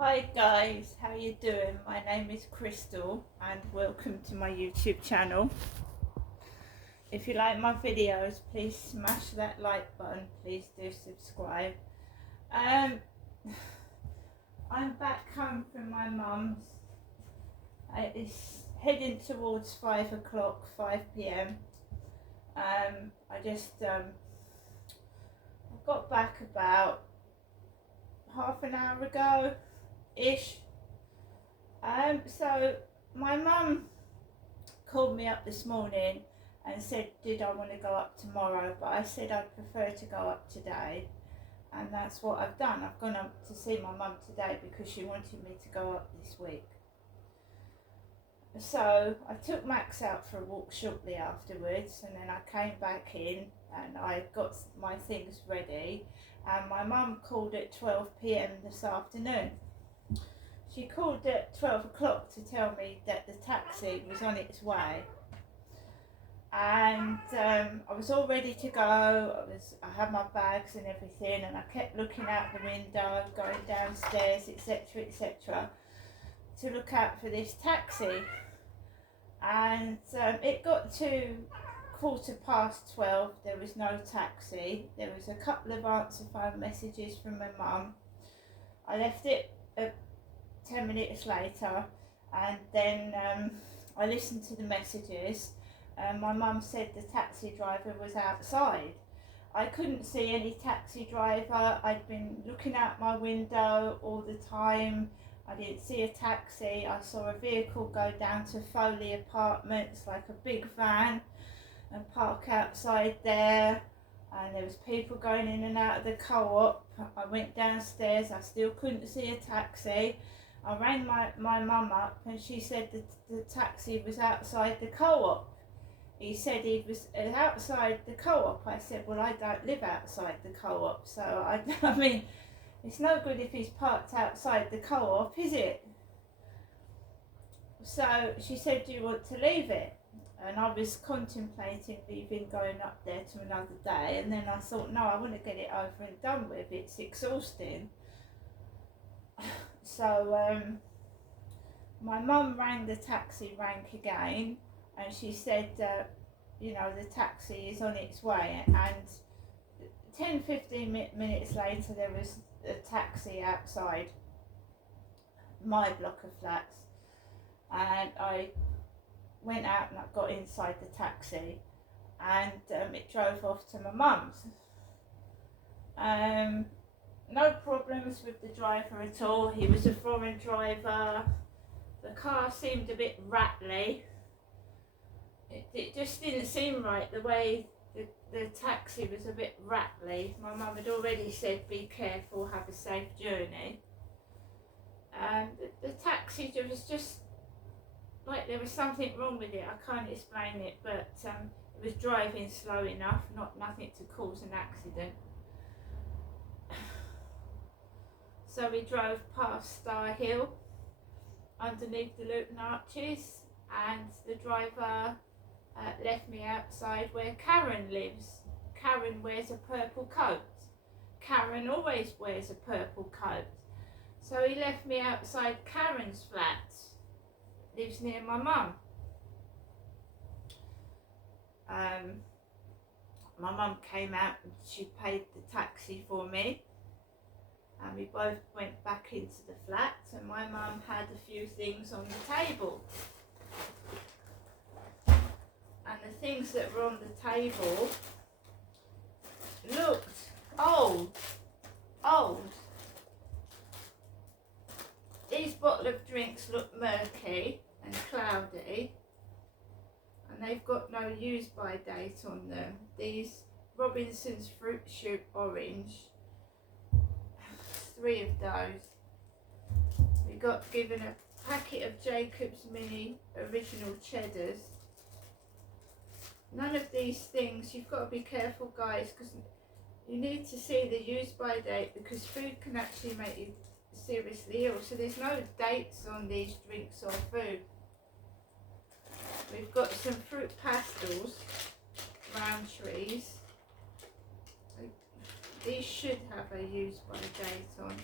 Hi guys, how you doing? My name is Crystal and welcome to my YouTube channel. If you like my videos, please smash that like button. Please do subscribe. I'm back home from my mum's. It's heading towards 5 o'clock, 5 p.m. I got back about half an hour ago ish. So my mum called me up this morning and said did I want to go up tomorrow, but I said I'd prefer to go up today, and that's what I've done. I've gone up to see my mum today because she wanted me to go up this week. So I took Max out for a walk shortly afterwards, and then I came back in and I got my things ready, and my mum called at 12 p.m. this afternoon. She called at 12 o'clock to tell me that the taxi was on its way, and I was all ready to go. I had my bags and everything, and I kept looking out the window, going downstairs, etc., to look out for this taxi. And it got to 12:15. There was no taxi. There was a couple of answer phone messages from my mum. I left it 10 minutes later, and then I listened to the messages. My mum said the taxi driver was outside. I couldn't see any taxi driver. I'd been looking out my window all the time. I didn't see a taxi. I saw a vehicle go down to Foley Apartments, like a big van, and park outside there. And there was people going in and out of the co-op. I went downstairs. I still couldn't see a taxi. I rang my mum up, and she said that the taxi was outside the co-op. He said he was outside the co-op. I said, well, I don't live outside the co-op, so I mean, it's no good if he's parked outside the co-op, is it? So she said, do you want to leave it? And I was contemplating leaving, going up there to another day, and then I thought, no, I want to get it over and done with. It's exhausting. So my mum rang the taxi rank again, and she said, the taxi is on its way. And 10-15 minutes later, there was a taxi outside my block of flats, and I went out and I got inside the taxi, and it drove off to my mum's. No problems with the driver at all. He was a foreign driver. The car seemed a bit rattly. It just didn't seem right, the way the taxi was a bit rattly. My mum had already said be careful, have a safe journey. And the taxi was just like there was something wrong with it. I can't explain it, but it was driving slow enough, nothing to cause an accident. So we drove past Star Hill, underneath the Luton Arches, and the driver left me outside where Karen lives. Karen wears a purple coat. Karen always wears a purple coat. So he left me outside Karen's flat. Lives near my mum. My mum came out and she paid the taxi for me, and we both went back into the flat, and my mum had a few things on the table. And the things that were on the table looked old. These bottle of drinks look murky and cloudy, and they've got no use by date on them. These Robinson's Fruit Shoot Orange, 3 of those. We got given a packet of Jacob's Mini Original Cheddars. None of these things, you've got to be careful guys, because you need to see the use by date, because food can actually make you seriously ill. So there's no dates on these drinks or food. We've got some fruit pastels, round trees. These should have a use by date on.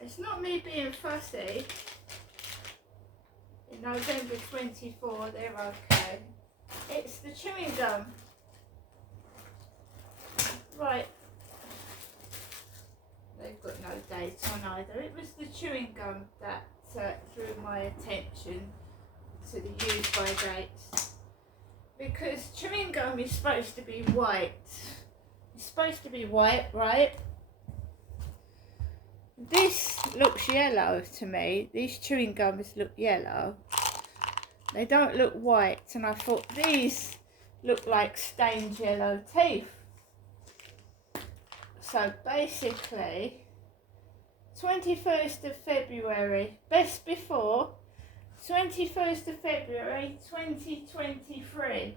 It's not me being fussy. In November 24, they're okay. It's the chewing gum. Right. They've got no date on either. It was the chewing gum that drew my attention to the use by dates. Because chewing gum is supposed to be white. It's supposed to be white, right? This looks yellow to me. These chewing gums look yellow. They don't look white, and I thought these look like stained yellow teeth. So basically, 21st of February, best before, 21st of February 2023.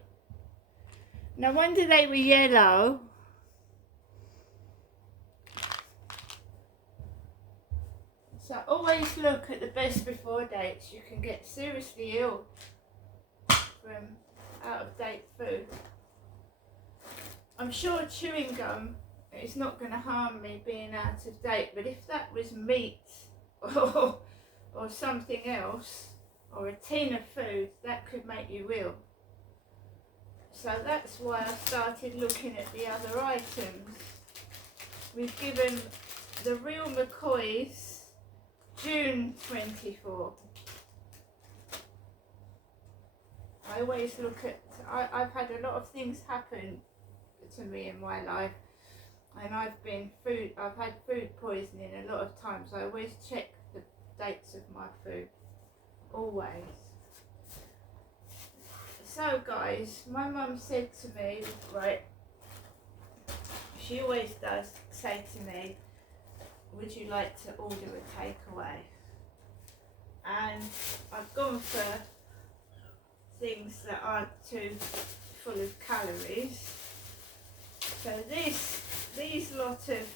No wonder they were yellow. So always look at the best before dates. You can get seriously ill from out of date food. I'm sure chewing gum is not going to harm me being out of date, but if that was meat or something else, or a tin of food, that could make you ill. So that's why I started looking at the other items. We've given the real McCoys June 24. I always look at, I've had a lot of things happen to me in my life, and I've had food poisoning a lot of times. I always check the dates of my food, always. So guys, my mum said to me, right, she always does say to me, would you like to order a takeaway? And I've gone for things that aren't too full of calories. So these lot of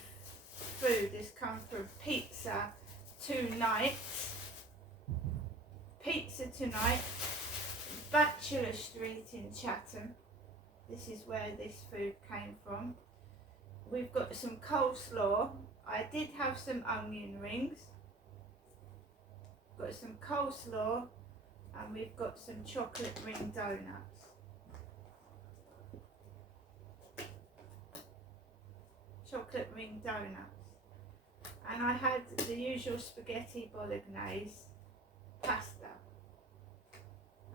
food has come from Pizza Tonight, Bachelor Street in Chatham. This is where this food came from. We've got some coleslaw. I did have some onion rings. Got some coleslaw, and we've got some chocolate ring donuts. Chocolate ring donuts. And I had the usual spaghetti bolognese pasta.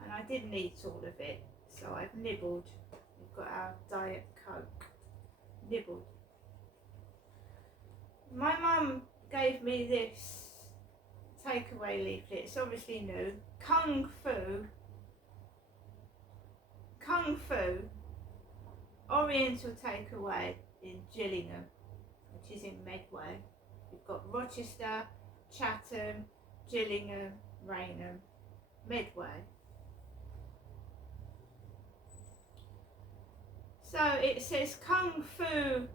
And I didn't eat all of it, so I've nibbled. We've got our Diet Coke. Nibbled. My mum gave me this takeaway leaflet. It's obviously new. Kung Fu Oriental Takeaway in Gillingham, which is in Medway. We've got Rochester, Chatham, Gillingham, Raynham, Medway. So it says Kung Fu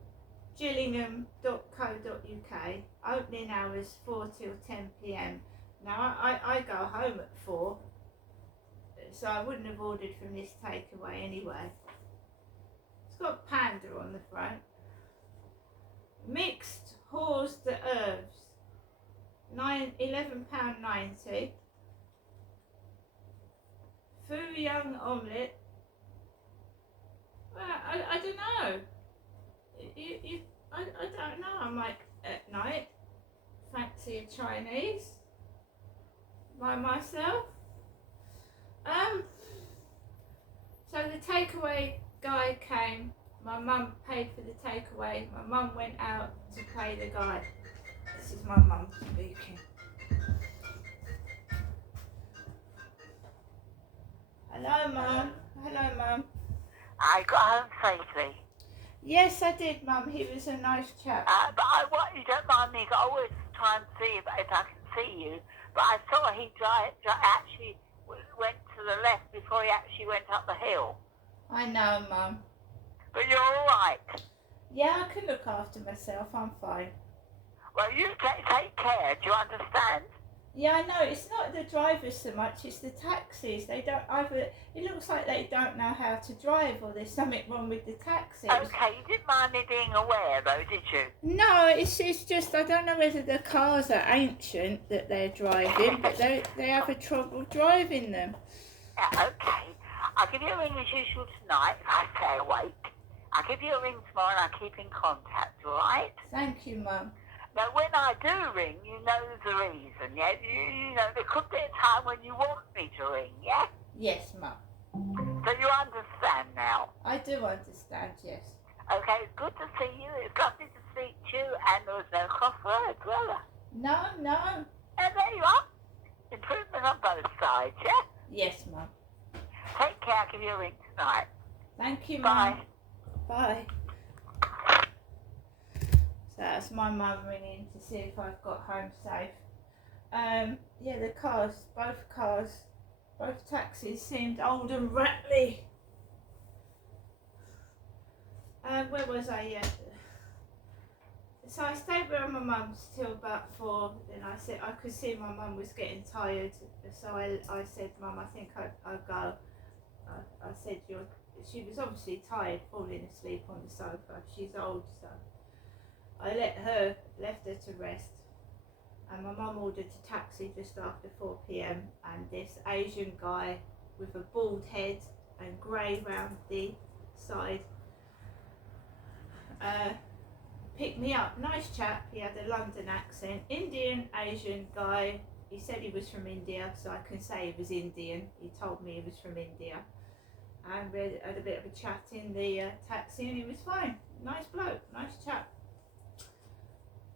Gillingham.co.uk, opening hours 4 till 10 p.m. Now I go home at 4, so I wouldn't have ordered from this takeaway anyway. It's got panda on the front. Mixed hors d'oeuvres, £11.90. Foo Young omelette. Well, I don't know. I don't know. I might at night fancy a Chinese by myself. So the takeaway guy came. My mum paid for the takeaway. My mum went out to pay the guy. This is my mum speaking. Hello, Mum. Hello, Mum. I got home safely. Yes, I did, Mum. He was a nice chap. But you don't mind me, I always try and see if I can see you. But I saw he actually went to the left before he actually went up the hill. I know, Mum. But you're all right. Yeah, I can look after myself. I'm fine. Well, you take care. Do you understand? Yeah, I know, it's not the drivers so much, it's the taxis. They don't either, it looks like they don't know how to drive or there's something wrong with the taxis. Okay, you didn't mind me being aware though, did you? No, it's just, I don't know whether the cars are ancient that they're driving, but they have a trouble driving them. Yeah, okay. I'll give you a ring as usual tonight if I stay awake. I'll give you a ring tomorrow and I'll keep in contact, alright? Thank you, Mum. Now, when I do ring, you know the reason, yeah? You know, there could be a time when you want me to ring, yeah? Yes, Mum. So you understand now? I do understand, yes. Okay, it's good to see you. It's lovely to speak to you, and there was no crosswords, were there? No, no. And there you are. Improvement on both sides, yeah? Yes, Mum. Take care. I'll give you a ring tonight. Thank you, Bye. Mum. Bye. So that's my mum ringing to see if I've got home safe. Yeah, the both taxis seemed old and rattly. Where was I yet? So I stayed with my mum's till about 4. Then I said I could see my mum was getting tired, so I said, Mum, I think I'll go. I said, she was obviously tired, falling asleep on the sofa. She's old, so I left her to rest. And my mum ordered a taxi just after 4 p.m. and this Asian guy with a bald head and grey round the side picked me up. Nice chap, he had a London accent, Indian Asian guy. He said he was from India, so I can say he was Indian. He told me he was from India. And we had a bit of a chat in the taxi and he was fine. Nice bloke, nice chap.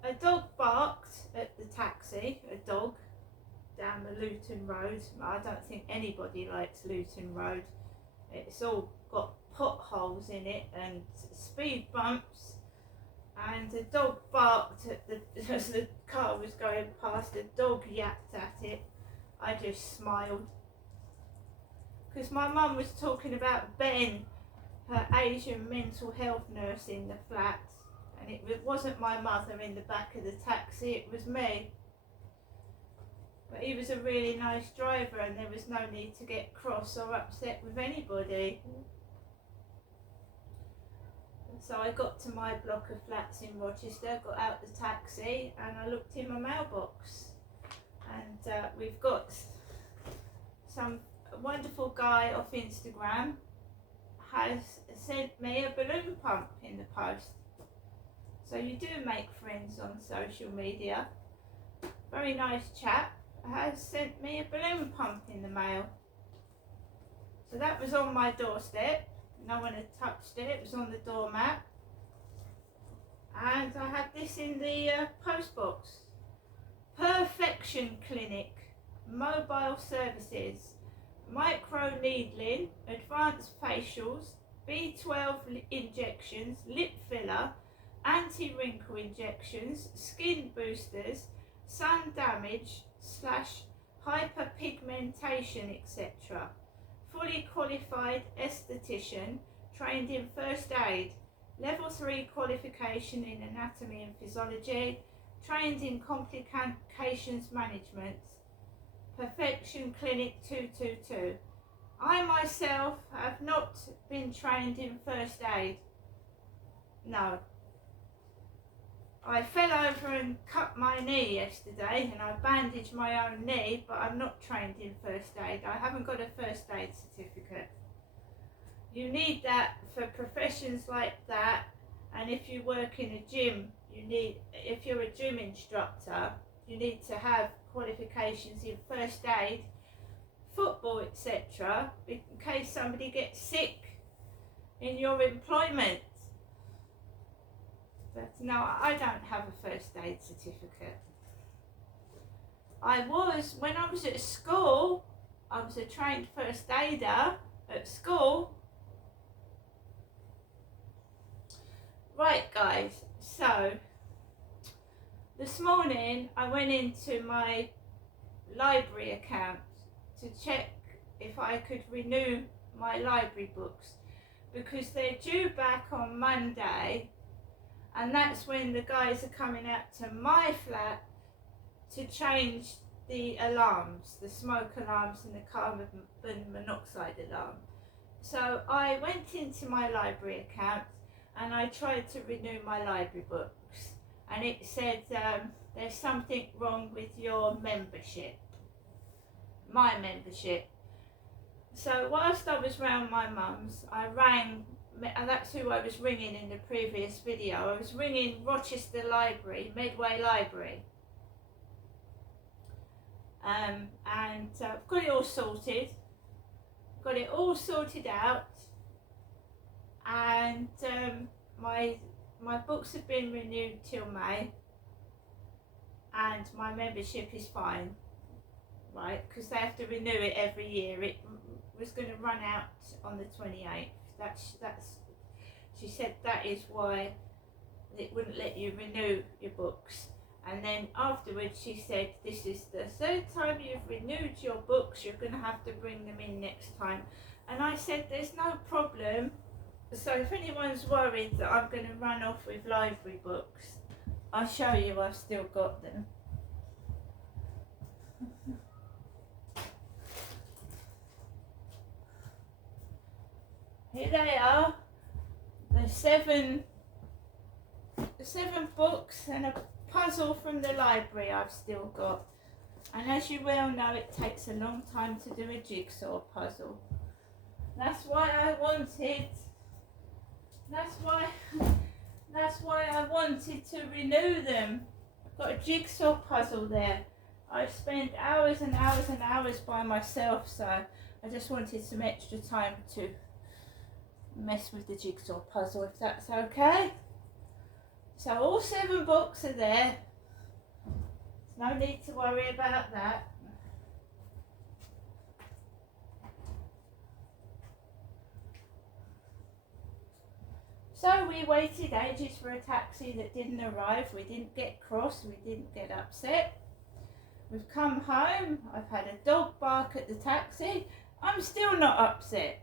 A dog barked at the taxi, a dog, down the Luton Road. I don't think anybody likes Luton Road. It's all got potholes in it and speed bumps. And the dog barked at as the car was going past, the dog yapped at it. I just smiled. Because my mum was talking about Ben, her Asian mental health nurse in the flat. And it wasn't my mother in the back of the taxi, it was me. But he was a really nice driver and there was no need to get cross or upset with anybody. So I got to my block of flats in Rochester, got out the taxi and I looked in my mailbox. And we've got some wonderful guy off Instagram has sent me a balloon pump in the post. So you do make friends on social media. Very nice chap has sent me a balloon pump in the mail. So that was on my doorstep. No one had touched it. It was on the doormat. And I had this in the post box. Perfection Clinic, mobile services, micro needling, advanced facials, B12 injections, lip filler, anti-wrinkle injections, skin boosters, sun damage / hyperpigmentation, etc. Fully qualified esthetician, trained in first aid, level 3 qualification in anatomy and physiology, trained in complications management. Perfection Clinic 222. I myself have not been trained in first aid. No. I fell over and cut my knee yesterday and I bandaged my own knee, but I'm not trained in first aid. I haven't got a first aid certificate. You need that for professions like that, and if you work in a gym, if you're a gym instructor, you need to have qualifications in first aid, football, etc., in case somebody gets sick in your employment. But no, I don't have a first aid certificate. When I was at school, I was a trained first aider at school. Right guys, so this morning I went into my library account to check if I could renew my library books because they're due back on Monday. And that's when the guys are coming out to my flat to change the alarms, the smoke alarms and the carbon monoxide alarm. So I went into my library account and I tried to renew my library books, and it said there's something wrong with your membership, my membership. So whilst I was round my mum's, I rang, and that's who I was ringing in the previous video. I was ringing Rochester Library, Medway Library. And I've got it all sorted. Got it all sorted out. And my books have been renewed till May. And my membership is fine. Right, because they have to renew it every year. It was going to run out on the 28th. That's she said that is why it wouldn't let you renew your books. And then afterwards she said, this is the third time you've renewed your books, you're going to have to bring them in next time. And I said, there's no problem. So if anyone's worried that I'm going to run off with library books, I'll show you I've still got them. Here they are, the seven books and a puzzle from the library I've still got. And as you well know, it takes a long time to do a jigsaw puzzle. That's why I wanted to renew them. I've got a jigsaw puzzle there. I've spent hours and hours and hours by myself, so I just wanted some extra time to mess with the jigsaw puzzle, if that's okay. So all 7 books are there. There's no need to worry about that. So we waited ages for a taxi that didn't arrive. We didn't get cross, we didn't get upset. We've come home, I've had a dog bark at the taxi. I'm still not upset.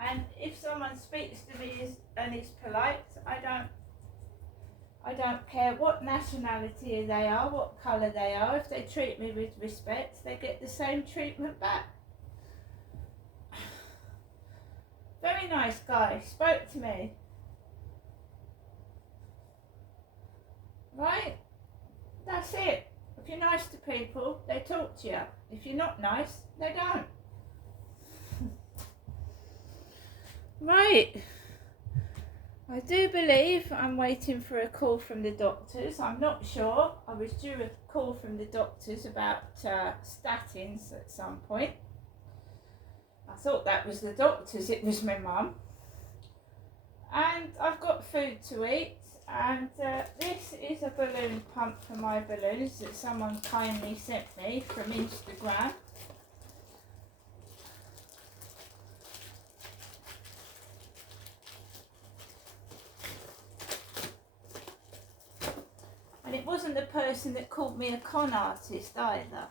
And if someone speaks to me and is polite, I don't care what nationality they are, what colour they are. If they treat me with respect, they get the same treatment back. Very nice guy, spoke to me. Right? That's it. If you're nice to people, they talk to you. If you're not nice, they don't. Right. I do believe I'm waiting for a call from the doctors. I'm not sure. I was due a call from the doctors about statins at some point. I thought that was the doctors, it was my mum. And I've got food to eat, and this is a balloon pump for my balloons that someone kindly sent me from Instagram. And it wasn't the person that called me a con artist either.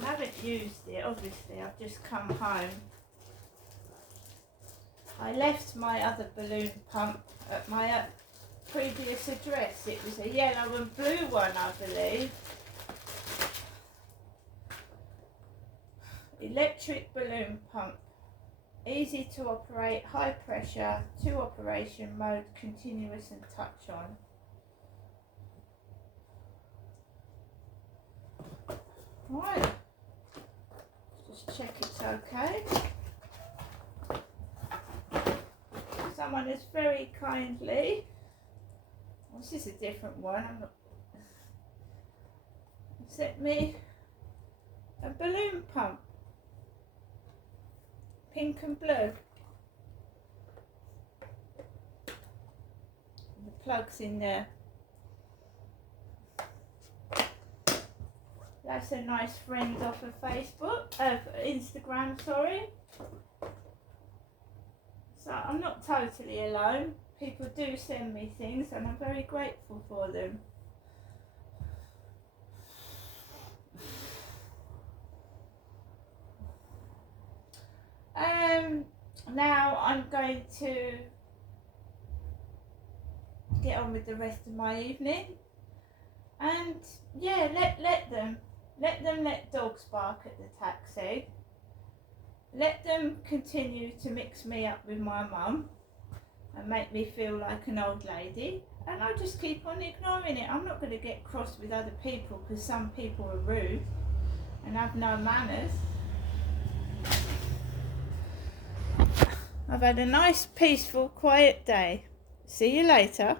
I haven't used it, obviously, I've just come home. I left my other balloon pump at my previous address. It was a yellow and blue one, I believe. Electric balloon pump, easy to operate, high pressure, 2 operation mode, continuous and touch on. Right, just check it's okay. Someone has very kindly, well, this is a different one, sent me a balloon pump. Pink and blue. The plug's in there. That's a nice friend off of Facebook, Instagram, sorry. So I'm not totally alone. People do send me things and I'm very grateful for them. Now I'm going to get on with the rest of my evening, and yeah, let dogs bark at the taxi. Let them continue to mix me up with my mum and make me feel like an old lady, and I'll just keep on ignoring it. I'm not going to get cross with other people because some people are rude and have no manners. I've had a nice, peaceful, quiet day. See you later.